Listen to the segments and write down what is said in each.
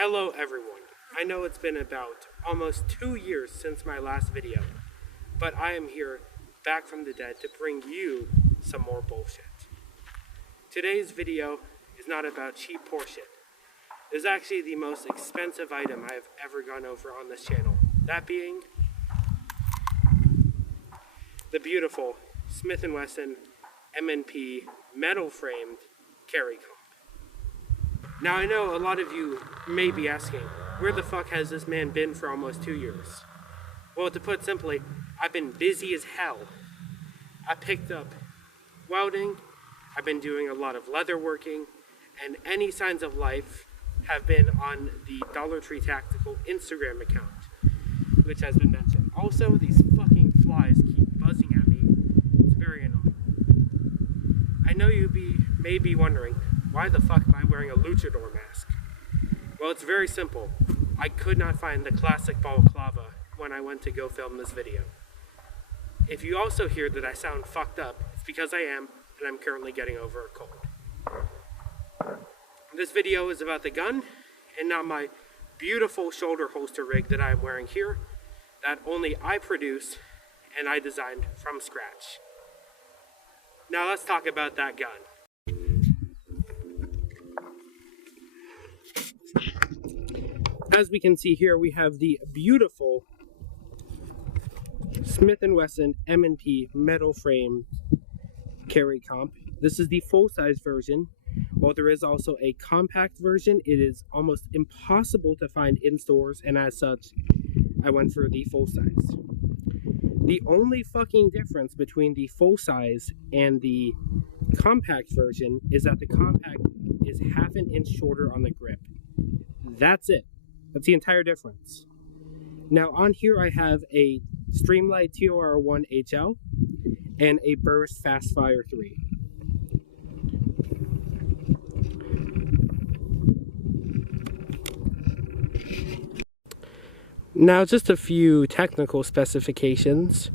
Hello everyone. I know it's been about almost 2 years since my last video, but I am here back from the dead to bring you some more bullshit. Today's video is not about cheap horseshit. It's actually the most expensive item I have ever gone over on this channel. That being the beautiful Smith & Wesson M&P metal framed carry comp. Now I know a lot of you may be asking, where the fuck has this man been for almost 2 years? Well, to put simply, I've been busy as hell. I picked up welding, I've been doing a lot of leather working, and any signs of life have been on the Dollar Tree Tactical Instagram account, which has been mentioned. Also, these fucking flies keep buzzing at me. It's very annoying. I know you may be wondering, why the fuck am I wearing a luchador mask? Well, it's very simple. I could not find the classic balaclava when I went to go film this video. If you also hear that I sound fucked up, it's because I am, and I'm currently getting over a cold. This video is about the gun, and not my beautiful shoulder holster rig that I am wearing here, that only I produce and I designed from scratch. Now let's talk about that gun. As we can see here, we have the beautiful Smith & Wesson M&P metal frame carry comp. This is the full-size version. While there is also a compact version, it is almost impossible to find in stores, and as such, I went for the full-size. The only fucking difference between the full-size and the compact version is that the compact is half an inch shorter on the grip. That's it. That's the entire difference. Now on here I have a Streamlight TOR1 HL and a Burris Fastfire 3. Now just a few technical specifications.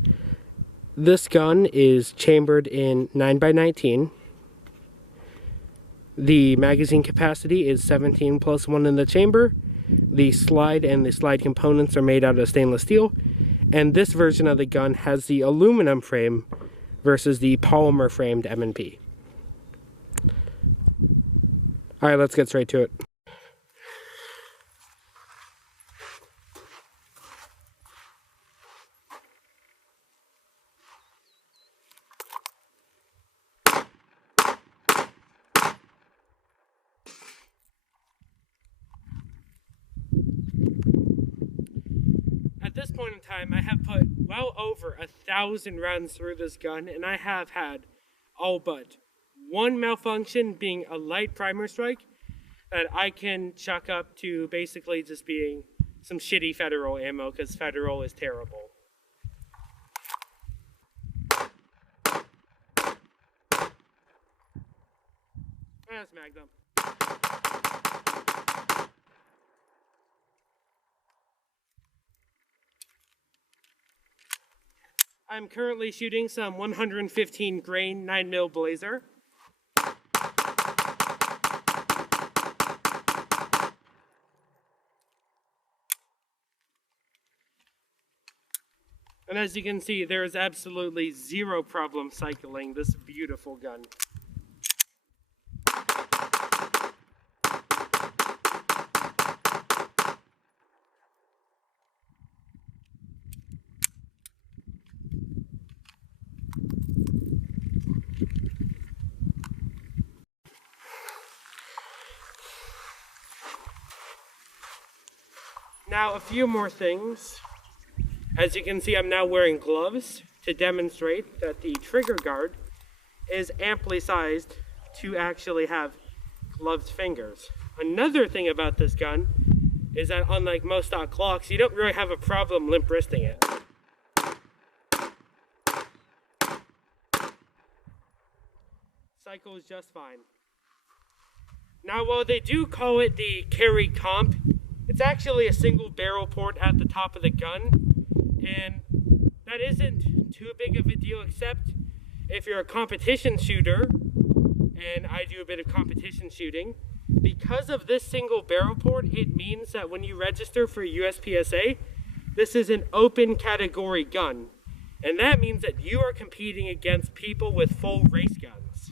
This gun is chambered in 9x19. The magazine capacity is 17 plus 1 in the chamber. The slide and the slide components are made out of stainless steel, and this version of the gun has the aluminum frame versus the polymer framed M&P. Alright, let's get straight to it. At this point in time, I have put well over 1,000 rounds through this gun, and I have had all but one malfunction, being a light primer strike, that I can chuck up to basically just being some shitty Federal ammo, because Federal is terrible. That's Magnum. I'm currently shooting some 115 grain 9mm Blazer. And as you can see, there is absolutely zero problem cycling this beautiful gun. Now, a few more things. As you can see, I'm now wearing gloves to demonstrate that the trigger guard is amply sized to actually have gloved fingers. Another thing about this gun is that unlike most stock clocks, you don't really have a problem limp wristing it. Cycles just fine. Now, while they do call it the carry comp, it's actually a single barrel port at the top of the gun, and that isn't too big of a deal, except if you're a competition shooter, and I do a bit of competition shooting, Because of this single barrel port, it means that when you register for USPSA, this is an open category gun. And that means that you are competing against people with full race guns.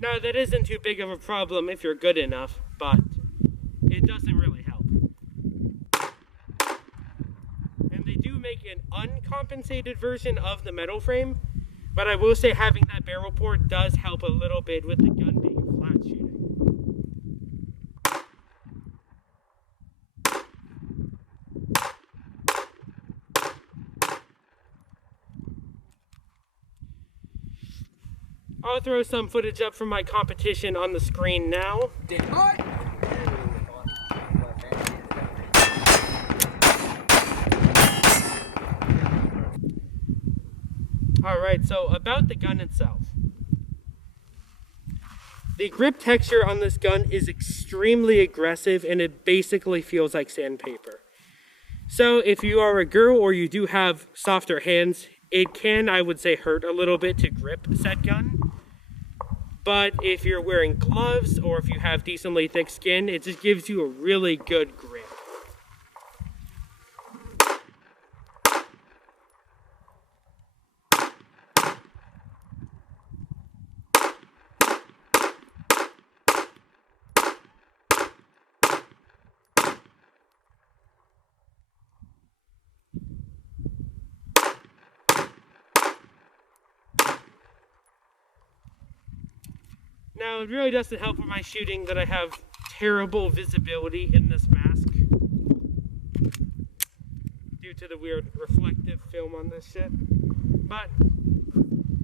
Now, that isn't too big of a problem if you're good enough, but it doesn't really help. And they do make an uncompensated version of the metal frame, but I will say having that barrel port does help a little bit with the gun being flat shooting. I'll throw some footage up from my competition on the screen now. Alright, so about the gun itself. The grip texture on this gun is extremely aggressive and it basically feels like sandpaper. So if you are a girl or you do have softer hands, it can, I would say, hurt a little bit to grip said gun. But if you're wearing gloves or if you have decently thick skin, it just gives you a really good grip. Now, it really doesn't help with my shooting that I have terrible visibility in this mask due to the weird reflective film on this shit, but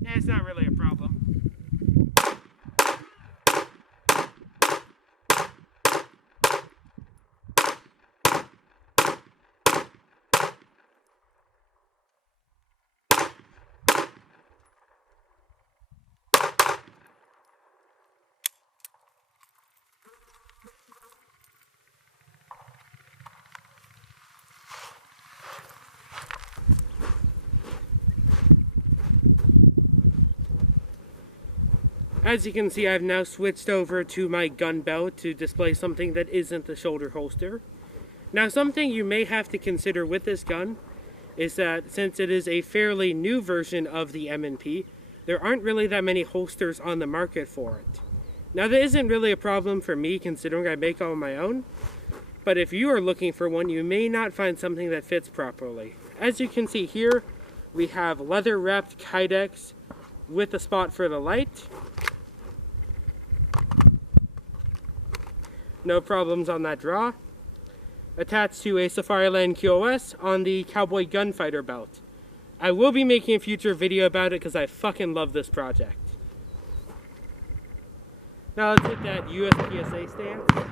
it's not really a problem. As you can see, I've now switched over to my gun belt to display something that isn't the shoulder holster. Now, something you may have to consider with this gun is that since it is a fairly new version of the M&P, there aren't really that many holsters on the market for it. Now, that isn't really a problem for me considering I make all on my own, but if you are looking for one, you may not find something that fits properly. As you can see here, we have leather-wrapped Kydex with a spot for the light. No problems on that draw. Attached to a Safariland QOS on the Cowboy Gunfighter belt. I will be making a future video about it because I fucking love this project. Now let's hit that USPSA stance.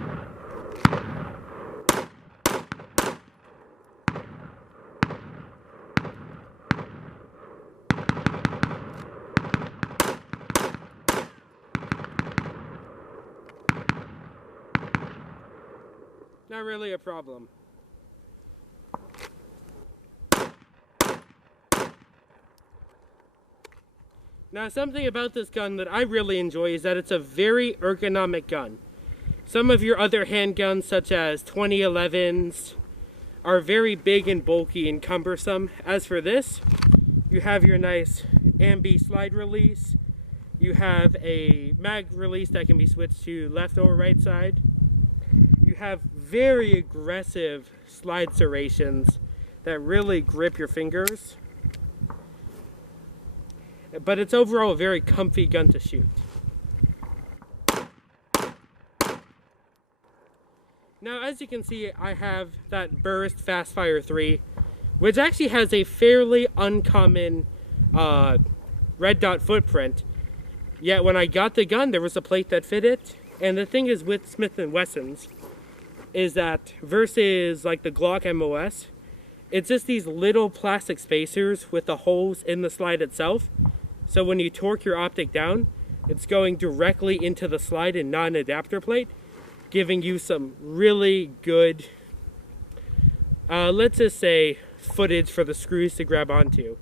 Not really a problem. Now, something about this gun that I really enjoy is that it's a very ergonomic gun. Some of your other handguns, such as 2011s, are very big and bulky and cumbersome. As for this, you have your nice ambi slide release. You have a mag release that can be switched to left or right side. You have very aggressive slide serrations that really grip your fingers. But it's overall a very comfy gun to shoot. Now, as you can see, I have that Burst Fastfire 3, which actually has a fairly uncommon red dot footprint. Yet when I got the gun, there was a plate that fit it. And the thing is with Smith & Wessons is that versus like the Glock MOS, it's just these little plastic spacers with the holes in the slide itself. So when you torque your optic down, it's going directly into the slide and not an adapter plate, giving you some really good, let's just say, footage for the screws to grab onto.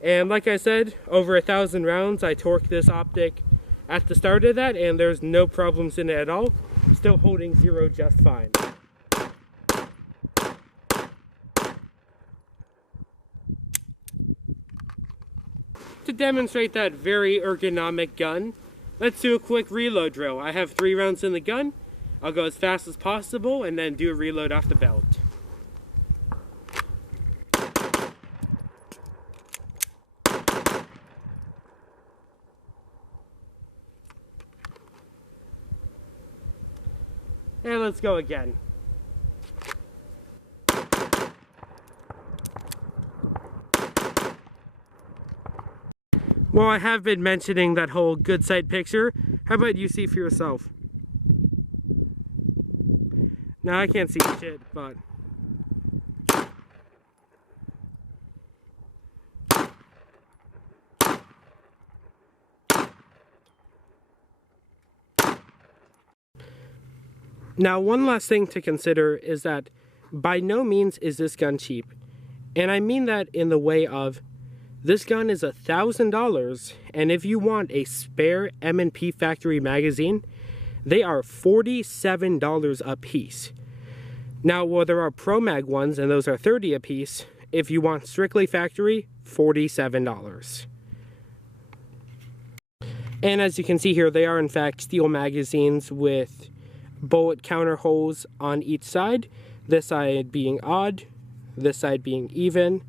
And like I said, over 1,000 rounds. I torqued this optic at the start of that, and there's no problems in it at all. Still holding zero just fine. To demonstrate that very ergonomic gun, let's do a quick reload drill. I have 3 rounds in the gun. I'll go as fast as possible and then do a reload off the belt. And let's go again. Well, I have been mentioning that whole good sight picture. How about you see for yourself? Now I can't see shit, but... Now, one last thing to consider is that by no means is this gun cheap. And I mean that in the way of, this gun is $1,000, and if you want a spare M&P factory magazine, they are $47 a piece. Now, well, there are Pro Mag ones, and those are $30 a piece. If you want strictly factory, $47. And as you can see here, they are in fact steel magazines with bullet counter holes on each side. This side being odd, this side being even.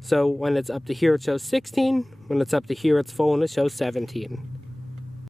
So when it's up to here, it shows 16. When it's up to here, it's full and it shows 17.